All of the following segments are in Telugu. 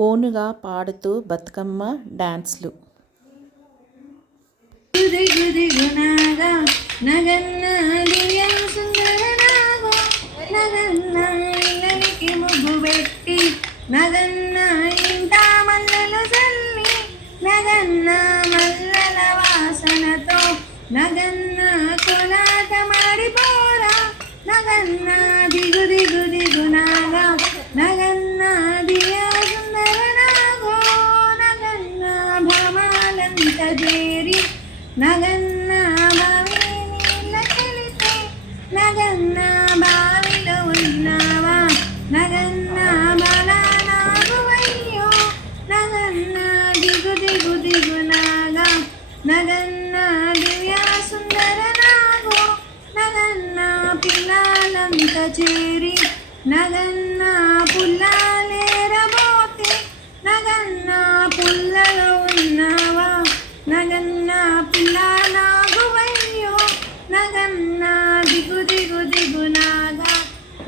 ఓనుగా పాడుతూ బతుకమ్మ డ్యాన్స్లు గుది గుది గుణాగా నగన్న సుందర నాగో మల్లెలు చల్లి నగన్న మల్లెల వాసనతో నగన్న కోలాట మాడిపోరా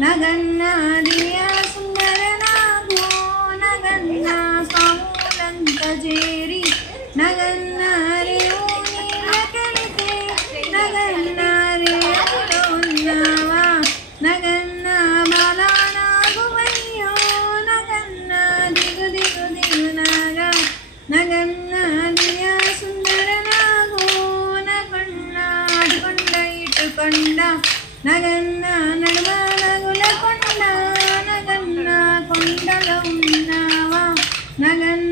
నగన్న దివ్య సుందర నాగో నగన్న స్వాములంత చేరి నగన్న రేవు నీళ్ళకెళితే నగన్న రేవులో ఉన్నావా నగన్న బాలా నాగువయ్యో నగన్న దిగు దిగు దిగు నాగా నగన్న దివ్య సుందర నాగో నగన్న అడుకొండ ఇటుకొండ నగన్న నడుమ నగుల కొండ నగన్న కొండలో ఉన్నావా? నగన్న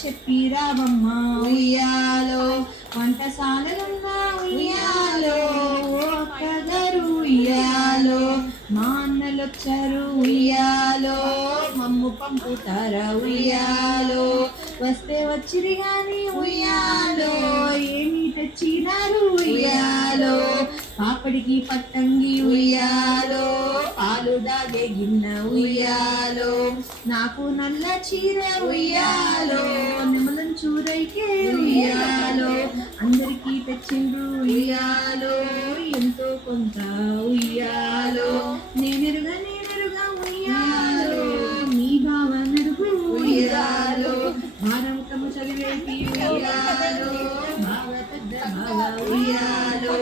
చెప్పిరావమ్మ ఉయ్యాలో వంటశాలలున్న ఉయ్యాలో ఓ అక్కగారు ఉయ్యాలో మా అన్నలొచ్చారు ఉయ్యాలో మమ్ము పంపుతారా ఉయ్యాలో? వస్తే వచ్చిరి గాని ఉయ్యాలో ఏమి తెచ్చినారు ఉయ్యాలో. పాపడికి పట్టంగి ఉయ్యాలో. పాలు దాగే గిన్నె ఉయ్యాలో. నాకు నల్ల చీర ఉయ్యాలో. నిమలం చూరైకే ఉయ్యాలో. అందరికీ తెచ్చిండ్రు ఉయ్యాలో. ఎంతో కొంత ఉయ్యాలో. ఉయ్యాలో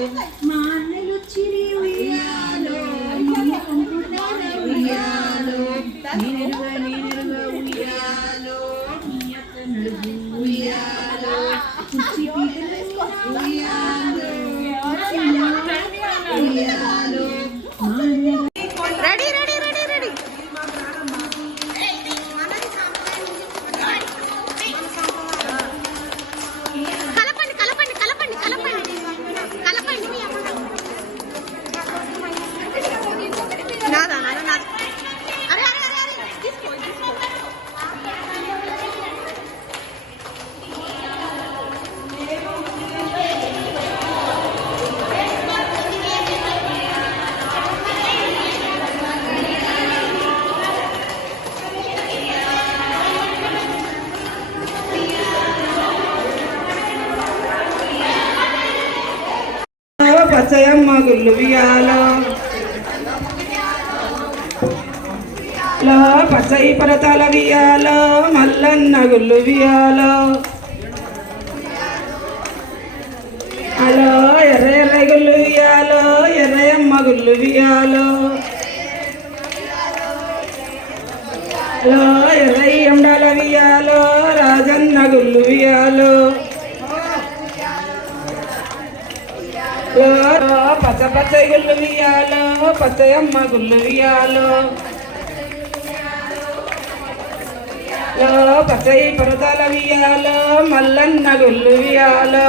మా అన్నలు చిరి ఉయ్యాలో మమ్మ ఉయ్యాలో నేనెరుగా నేనెరుగా ఉయ్యాలో నడుగు ఉయ్యాలో కుర్చీ పీటలు ఉయ్యాలో పచ్చయమ్మ లో పచ్చయి పరతాల వియాలో మల్లన్న గుళ్ళు వియాలో హలో ఎర్ర ఎర్ర గుళ్ళు వియాలో ఎర్రయమ్మ గుళ్ళు వియాలో హలో ఎర్రయ్యండల వియాలో రాజన్న గుళ్ళు వియాలో పచ్చ పచ్చ గుళ్ళు వియాలో పచ్చయమ్మ గుళ్ళు ఉయ్యాలో లో పచ్చయి పరదాల వియాలో మల్లన్న గుళ్ళు వియాలో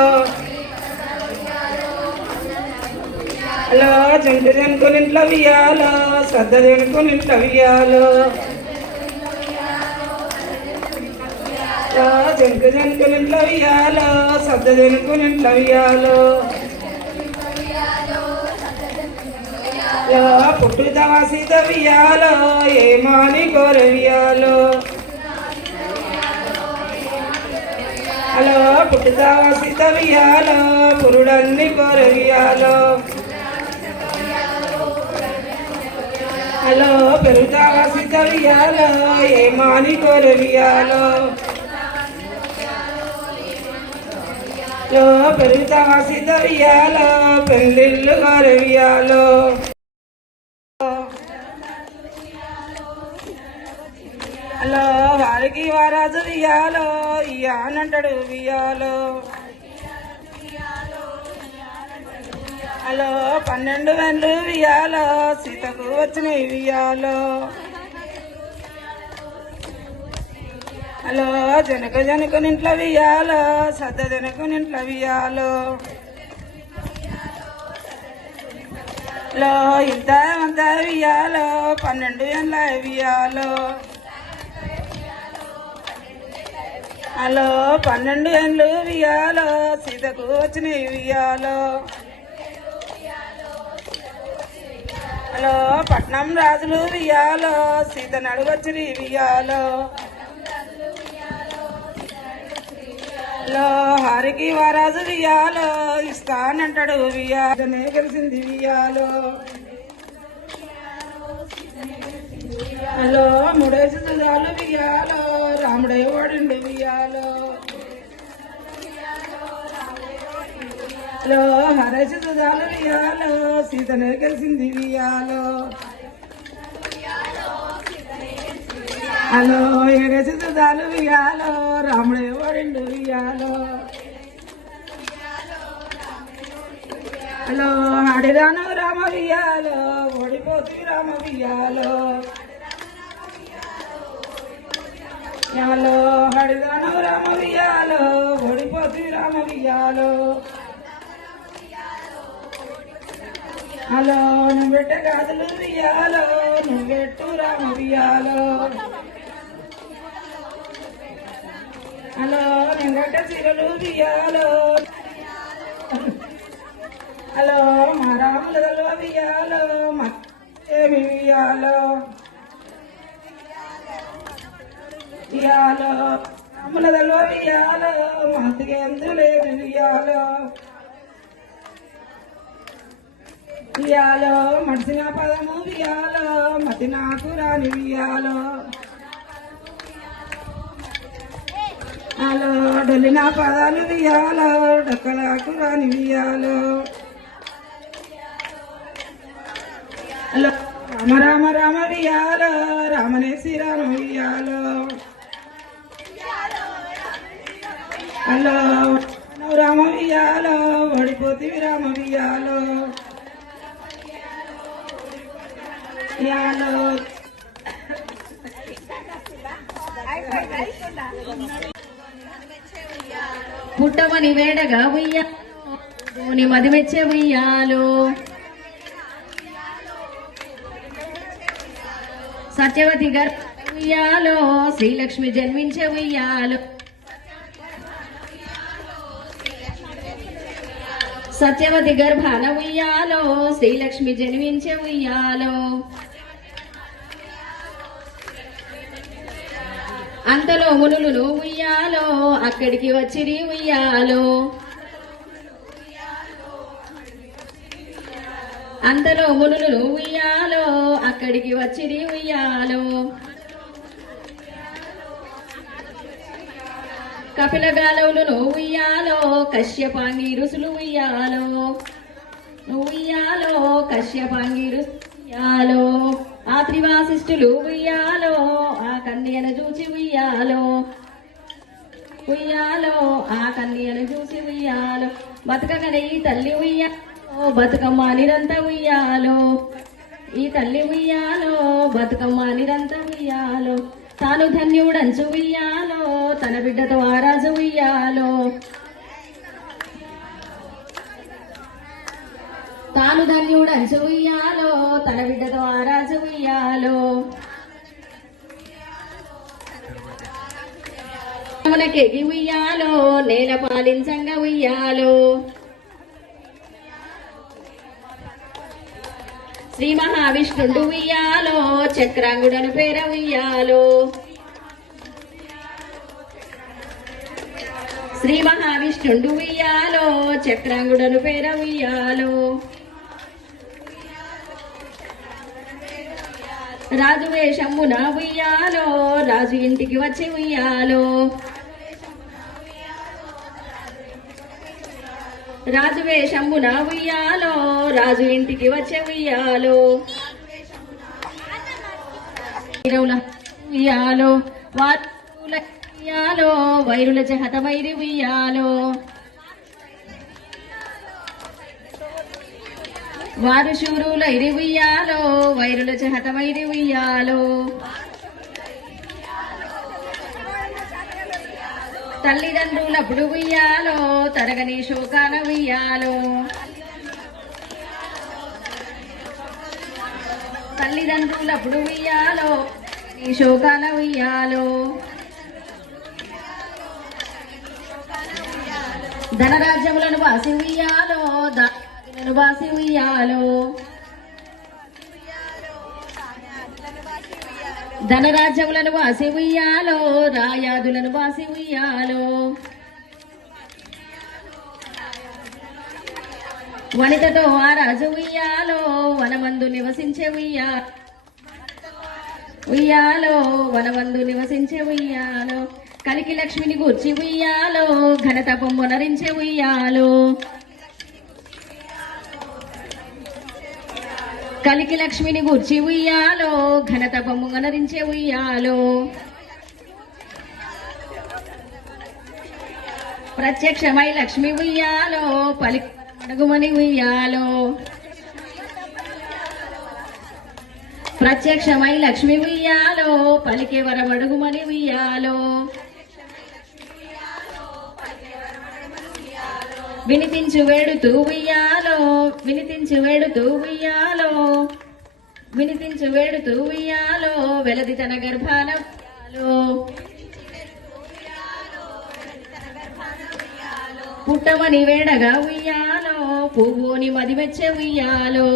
హలో జనుకుని ఇంట్లో వియాలో శ్రద్ధ జనుకునింట్లో వియాలో జంకు జనుకునింట్లో వియాలో శ్రద్ధ జనుకునింట్లో వియాలో పుట్టుదవా సీత ఏమాని కోరవియాలో హలో పుట్టుదవా సీత పురుడన్ని కోరవియాలో హలో పెరుగుతావాసి తవియాలో ఏమాని కోరవియాలో లో పెరుగుతావా సీత పెళ్ళిళ్ళు కోరవియాలో హలో వారికి వారాజు వియాలో ఇయ్యానంటాడు వియాలో హలో పన్నెండు వెన్లు వియాలో సీతకు వచ్చినాయి వియాలో హలో జనక జనకునింట్లో వియాలో సద్ద జనకునింట్లో వియాలో లో ఇంత అంత వియాలో పన్నెండు ఎండ్ల వియాలో హలో పన్నెండు ఎండ్లు వియాలో సీతకు వచ్చినాయి వియాలో హలో పట్నం రాజులు వియాలో సీత నడుగొచ్చిరి వియాలో హలో హరికి వారాజు వియాలో ఇస్తానంటాడు వియాలనే కలిసింది వియాలో హలో ముడేసి తుదాలు వియాలో రాముడే ఓడిండు వియాలో హలో హరేసి తుదాలు వియాలో సీతనే కలిసింది ఇయాలో హలో ఏడేసి ఇయాలో వియాలో రాముడే ఓడిండు వియాలో హలో అడిరాను రామ వియాలో ఓడిపోతు రామ వియాలో యాలో హడిదాను రామ వియాలో ఓడిపోతు రామ వియాలో హలో నువ్వెట్ట గాజులు వియాలో నువ్వెట్టు రామ వియాలో హలో నింగట్ట చీరలు వియాలో హలో మా రాముల దల్వ వియాలో మా ఏమి వియాలో ఇయాలో రాముల దల్వ వియాలో మాతికి ఎందు లేదు ఇయాలో ఇయాలో మడిసిన పదము ఇయాలో మతి నాకు రాని ఇయాలో హలో డొల్లిన పదాలు వియాలో డొక్కలాకు రాని వియాలో హలో రామ రామ రామ వియాలో రామనేసి రామ వియాలో హలో రామ వియాలో ఓడిపోతివి రామ వియాలో పుట్టమని వేడగా ఉయ్యాలో మది మెచ్చే ఉయ్యాలో. సత్యవతి గర్భ ఉయ్యాలో శ్రీలక్ష్మి జన్మించే ఉయ్యాలో. సత్యవతి గర్భాన ఉయ్యాలో శ్రీలక్ష్మి జన్మించే ఉయ్యాలో. అంతలో మునులును ఉయ్యాలో అక్కడికి వచ్చిరి ఉయ్యాలో. అంతలో మునులును ఉయ్యాలో అక్కడికి వచ్చిరి ఉయ్యాలో. కపిల గాలవులు ఉయ్యాలో కశ్యపాంగి రుసులు ఉయ్యాలో. నువ్వుయ్యాలో కశ్యపాంగి ఉయ్యాలో. ఆ త్రివాసిష్ఠులు ఉయ్యాలో ఆ కన్యను చూచి ఉయ్యాలో. ఉయ్యాలో ఆ కన్యను చూసి ఉయ్యాలో. బతకగనే ఈ తల్లి ఉయ్యాలో బతుకమ్మ నిరంత ఉయ్యాలో. ఈ తల్లి ఉయ్యాలో బతుకమ్మ నిరంతరం ఉయ్యాలో. తాను ధన్యుడంచు ఉయ్యాలో తన బిడ్డతో ఆరాజు ఉయ్యాలో. తాను ధన్యుడంచు ఉయ్యాలో తన బిడ్డతో ఆరాజు ఉయ్యాలో. మనకెగి ఉయ్యాలో నేల పాలించంగా ఉయ్యాలో. శ్రీ మహావిష్ణుడు ఉయ్యాలో చక్రాంగుడను పేర ఉయ్యాలో. శ్రీ మహావిష్ణుడు ఉయ్యాలో చక్రాంగుడను పేర ఉయ్యాలో. రాజు వేషమున ఉయ్యాలో రాజు ఇంటికి వచ్చి ఉయ్యాలో. రాజు వేషమున ఉయ్యాలో రాజు ఇంటికి వచ్చే ఉయ్యాలో వీరవుల ఉయ్యాలో వారుల ఉయ్యాలో వైరుల జహత వైరి ఉయ్యాలో వారు శూరులైరి ఉయ్యాలో వైరుల జహత వైరి ఉయ్యాలో తల్లిదండ్రుల బుడుగుయ్యాలో తరగని శోకాల ఉయ్యాలో. తల్లిదండ్రులప్పుడు ఉయ్యాలో ఈ ఉయ్యాలో. ధనరాజ్యములను వాసి ఉయ్యాలో దాను వాసి ఉయ్యాలో. ధనరాజ్యములను వాసి ఉయ్యాలో రాయాదులను వాసి ఉయ్యాలో వనితతో ఆ రాజు ఉయ్యాలో వనమందు నివసించే ఉయ్యా. ఉయ్యాలో వనమందు నివసించే ఉయ్యాలో. కలికి లక్ష్మిని గూర్చి ఉయ్యాలో ఘనత పొమ్మొనరించే ఉయ్యాలో. కలికి లక్ష్మిని గూర్చి ఉయ్యాలో ఘనత పొమ్మనరించే ఉయ్యాలో. ప్రత్యక్షమై లక్ష్మి ఉయ్యాలో పలికి అడుగుమని ఉయ్యాలో. ప్రత్యక్షమై లక్ష్మి ఉయ్యాలో పలికే వరమడుగుమని ఉయ్యాలో. వినిపించు వేడుతూ ఉయ్యాలో వినిపించు వేడుతూ ఉయ్యాలో వినిపించు వేడుతూ ఉయ్యాలో వెలది తన గర్భాన పుట్టమని వేడగా ఉయ్యాలో పువ్వుని మదిమెచ్చే ఉయ్యాలో.